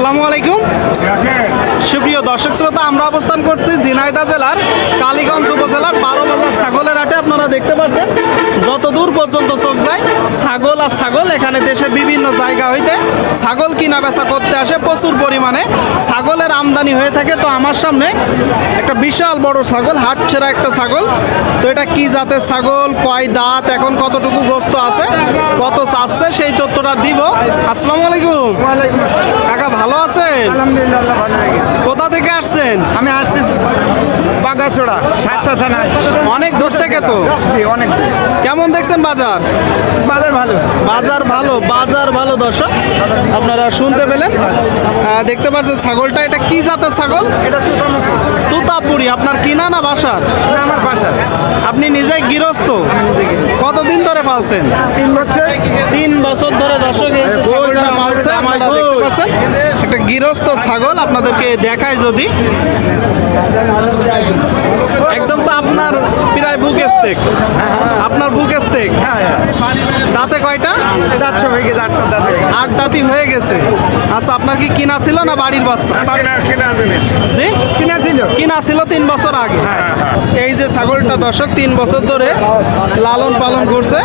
আসসালামু আলাইকুম। সুপ্রিয় দর্শক শ্রোতা আমরা অবস্থান করছি ঝিনাইদহ জেলার কালীগঞ্জ উপজেলার বারো বাজার ছাগলের হাটে। আপনারা দেখতে পাচ্ছেন যত দূর পর্যন্ত চোখ যায় ছাগল আর ছাগল এখানে দেশের বিভিন্ন জায়গা হইতে ছাগল কিনা বেচা করতে আসে প্রচুর পরিমাণে ছাগলের আমদানি হয়ে থাকে। তো আমার সামনে একটা বিশাল বড় ছাগল হাট ছেঁড়া একটা ছাগল। তো এটা কি জাতের ছাগল কয় দাঁত এখন কতটুকু গোস্ত আছে কত চাচ্ছে সেই তথ্যটা দিব। আসসালামু আলাইকুম। কাকা ভালো আছেন? আলহামদুলিল্লাহ ভালো লেগেছে কোথা থেকে আসছেন? আমি আসছি বাগাছড়া সারসা থানায়। অনেক দূর থেকে তো? জি অনেক কেমন দেখছেন বাজার? বাজার ভালো। বাজার ভালো বাজার ভালো দর্শক। আপনারা শুনতে পেলেন? দেখতে পাচ্ছেন ছাগলটা এটা কি জাতের ছাগল? এটা তুতাপুরি আপনার কিনা না বাসার? না আমার বাসা আপনি নিজেই গৃহস্থ। কতদিন ধরে পালছেন? তিন বছর। তিন বছর ধরে দর্শক পালছে আপনারা দেখতে পাচ্ছেন? গৃহস্থ ছাগল আপনাদেরকে দেখায় যদি। একদম তো আপনার প্রায় বুক স্টেক আপনার বুক স্টেক হ্যাঁ দাঁতে কয়টা? চারশো হয়ে গেছে আটটা দাঁতে। আট দাঁতই হয়ে গেছে। আচ্ছা আপনার কি কিনা ছিল না বাড়ির বাচ্চা জি? কিনা ছিল। কিনা ছিল তিন বছর আগে। এই যে ছাগলটা দর্শক তিন বছর ধরে লালন পালন করছে।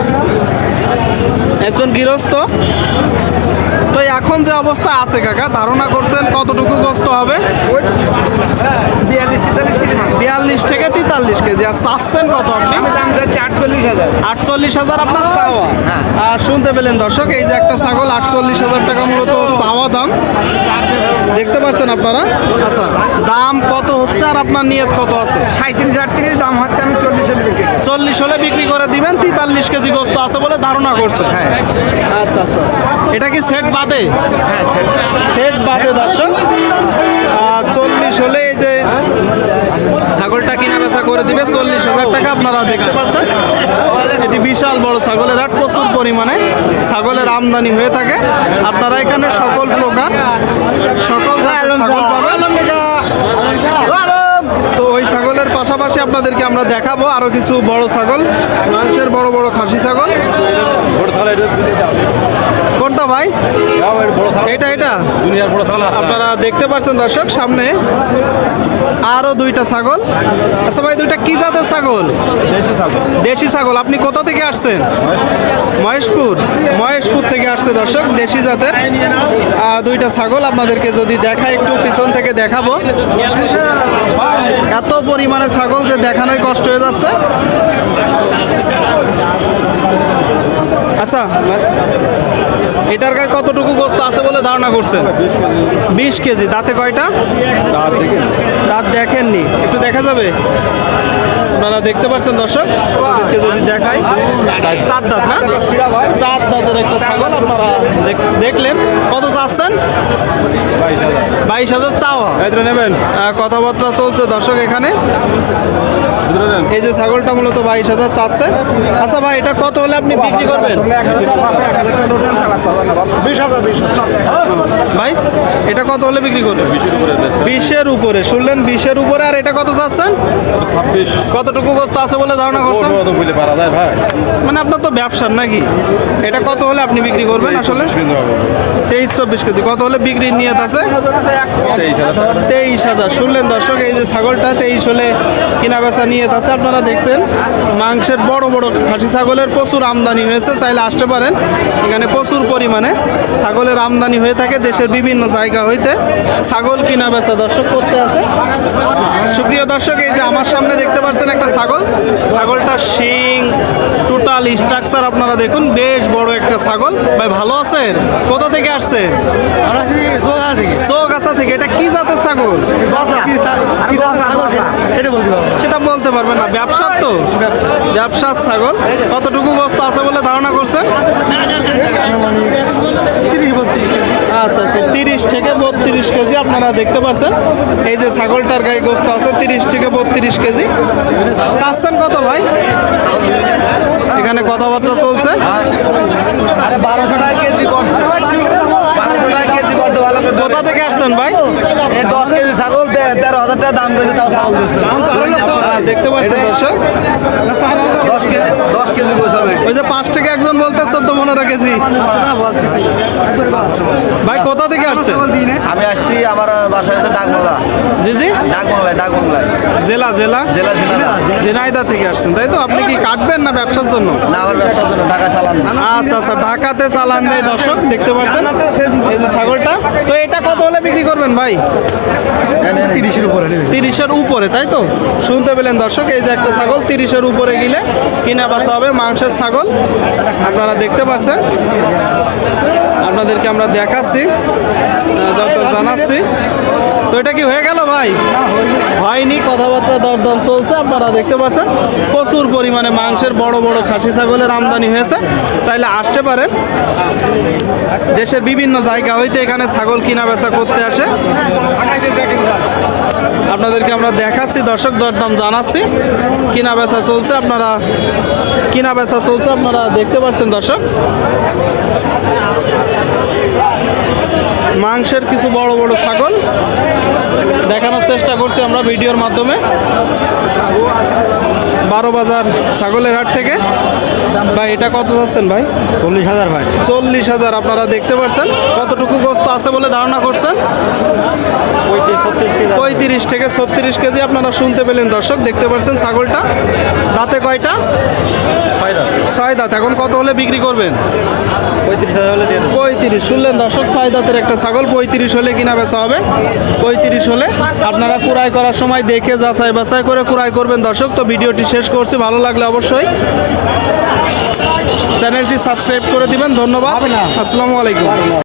একজন গৃহস্থ। এখন যে অবস্থা আছে কাকা ধারণা করছেন কতটুকু গ্রস্ত হবে? বিয়াল্লিশ তেতাল্লিশ কেজি বিয়াল্লিশ থেকে তেতাল্লিশ কেজি। আর চাচ্ছেন কত আপনি? দাম যাচ্ছি আটচল্লিশ হাজার। আটচল্লিশ হাজার আপনার চাওয়া। হ্যাঁ। শুনতে পেলেন দর্শক। এই যে একটা ছাগল আটচল্লিশ হাজার টাকা মূলত চাওয়া দাম। দেখতে পাচ্ছেন আপনারা? আচ্ছা দাম কত হচ্ছে আর আপনার নিয়ত কত আছে? সাঁত্রিশ আটত্রিশ দাম হচ্ছে আমি চল্লিশ হলে বিক্রি চল্লিশ হলে বিক্রি করে দিবেন তেতাল্লিশ কেজি গোস্ত আছে বলে ধারণা করছে হ্যাঁ। আচ্ছা আচ্ছা আচ্ছা। এটা কি সেট বাদে? হ্যাঁ সেট বাদে। দর্শক। চল্লিশ হলে এই যে করে দিবে চল্লিশ হাজার টাকা আপনারা দেখতে পাচ্ছেন। এটি বিশাল বড় ছাগলের হাট প্রচুর পরিমাণে ছাগলের আমদানি হয়ে থাকে। আপনারা এখানে সকল প্রকার সকল ছাগল পাবেন। তো ওই ছাগলের পাশাপাশি আপনাদেরকে আমরা দেখাবো আরও কিছু বড় ছাগল মানুষের বড় বড় খাসি ছাগল। কোনটা ভাই? এটা এটা? আপনারা দেখতে পাচ্ছেন দর্শক সামনে আরও দুইটা ছাগল। আচ্ছা ভাই দুইটা কি জাতের ছাগল? দেশি ছাগল। আপনি কোথা থেকে আসছেন? মহেশপুর। মহেশপুর থেকে আসছে দর্শক দেশি জাতের। দুইটা ছাগল আপনাদেরকে যদি দেখা একটু পিছন থেকে দেখাবো। এত পরিমাণে ছাগল যে দেখানোই কষ্ট হয়ে যাচ্ছে। আচ্ছা এটার গায়ে কতটুকু গোস্ত আছে বলে ধারণা করছেন? বিশ কেজি। দাঁতে কয়টা? দাঁত দেখেননি। একটু দেখা যাবে? আপনারা দেখতে পাচ্ছেন দর্শক? আপনাদেরকে যদি দেখাই। চার দাঁত। না চার দাঁতের একটা ছাগল আপনারা দেখ- দেখলেন। কত চাচ্ছেন? বাইশ হাজার। চাওয়া। নেবেন। কথাবার্তা চলছে দর্শক এখানে। এই যে ছাগলটা মূলত বাইশ হাজার চাচ্ছে। আচ্ছা ভাই এটা কত হলে আপনি বিক্রি করবেন? ভাই এটা কত হলে বিক্রি করবেন? বিশের উপরে শুনলেন বিশের উপরে আর এটা কত চাচ্ছেন? ছাব্বিশ। কতটুকু গোস্ত আছে বলে ধারণা করছেন? মানে আপনার তো ব্যবসার নাকি? এটা কত হলে আপনি বিক্রি করবেন আসলে? তেইশ চব্বিশ কেজি। কত হলে বিক্রি নিয়ত আছে? তেইশ হাজার। শুনলেন দর্শক এই যে ছাগলটা তেইশ হলে কিনা বেচা নিয়ত আছে আপনারা দেখছেন। মাংসের বড় বড় খাসি ছাগলের প্রচুর আমদানি হয়েছে চাইলে আসতে পারেন। এখানে প্রচুর পরিমাণে ছাগলের আমদানি হয়ে থাকে দেশের বিভিন্ন জায়গা হইতে ছাগল কিনা বেচা দর্শক করতে আছে। সুপ্রিয় দর্শক এই যে আমার সামনে দেখতে পাচ্ছেন একটা ছাগল। ছাগলটা শিং টোটাল স্ট্রাকচার আপনারা দেখুন বেশ বড় একটা ছাগল। ভাই ভালো আছেন? কোথা থেকে আসছে চৌগাছা থেকে। এটা কি জাতের ছাগল সেটা বলতে পারব সেটা বলতে পারবেন না ব্যবসার তো? ব্যবসার ছাগল। কতটুকু বস্তা আছে বলে ধারণা করছেন? আচ্ছা আচ্ছা তিরিশ থেকে বত্রিশ কেজি আপনারা দেখতে পাচ্ছেন। এই যে ছাগলটার গায়ে গোস্ত আছে তিরিশ থেকে বত্রিশ কেজি। চাচ্ছেন কত ভাই? এখানে কথাবার্তা চলছে। আরে বারোশো টাকা কেজি কোথা থেকে আসছেন ভাই? দশ কেজি ছাগল তেরো হাজার টাকা দাম করেছে তাও ছাগল দিচ্ছে। দেখতে পাচ্ছেন দর্শক? দশ কেজি দশ কেজি গোস হবে। ওই যে পাঁচ টাকা একজন বলতে চোদ্দ পনেরো কেজি। ভাই কোথা থেকে আসছে আমি আসছি আমার বাসায় আছে ডাকবাংলা জি জি। ডাকবাংলায় ডাকবাংলায়। জেলা জেলা? জেলা ঝিনাদা ঝিনাইদা থেকে আসছেন তাই তো? আপনি কি কাটবেন না ব্যবসার জন্য? না আমার ব্যবসার জন্য টাকা চালান আচ্ছা আচ্ছা ঢাকাতে চালান দেয় দর্শক দেখতে পাচ্ছেন? এই যে ছাগলটা তো এটা কত হলে বিক্রি করবেন ভাই? তিরিশের উপরে তিরিশের উপরে তাই তো? শুনতে পেলেন দর্শক এই যে একটা ছাগল তিরিশের উপরে গেলে কিনা বাসা হবে মাংসের ছাগল। আপনারা দেখতে পাচ্ছেন। আপনাদেরকে আমরা দেখাচ্ছি জানাচ্ছি। তো এটা কি হয়ে গেল ভাই? হয়নি কথাবার্তা দরদাম চলছে আপনারা দেখতে পাচ্ছেন। প্রচুর পরিমাণে মাংসের বড় বড় খাসি ছাগলের আমদানি হয়েছে। চাইলে আসতে পারেন। দেশের বিভিন্ন জায়গা হইতে এখানে ছাগল কিনা বেচা করতে আসে। আপনাদেরকে আমরা দেখাচ্ছি, দর্শক দরদাম জানাচ্ছি। কিনা বেচা চলছে, আপনারা কিনা বেচা চলছে, আপনারা দেখতে পাচ্ছেন দর্শক। মাংসের কিছু বড় বড় ছাগল দেখানোর চেষ্টা করছি আমরা ভিডিওর মাধ্যমে। বারো বাজার ছাগলের হাট থেকে। ভাই এটা কত যাচ্ছেন ভাই? চল্লিশ হাজার ভাই। চল্লিশ হাজার আপনারা দেখতে পাচ্ছেন কতটুকু গোস্ত আছে বলে ধারণা করছেন? পঁয়ত্রিশ থেকে ছত্রিশ কেজি আপনারা শুনতে পেলেন দর্শক দেখতে পাচ্ছেন ছাগলটা? দাঁতে কয়টা? ছয় হাজার ছয় দাঁত। এখন কত হলে বিক্রি করবেন? পঁয়ত্রিশ শুনলেন দর্শক ছয় দাঁতের একটা ছাগল পঁয়ত্রিশ হলে কিনা বেচা হবে। পঁয়ত্রিশ হলে আপনারা কুড়াই করার সময় দেখে যাচাই বাছাই করে কুড়াই করবেন দর্শক। তো ভিডিওটি শেষ করছি ভালো লাগলে অবশ্যই চ্যানেলটি সাবস্ক্রাইব করে দিবেন। ধন্যবাদ। আসসালামু আলাইকুম।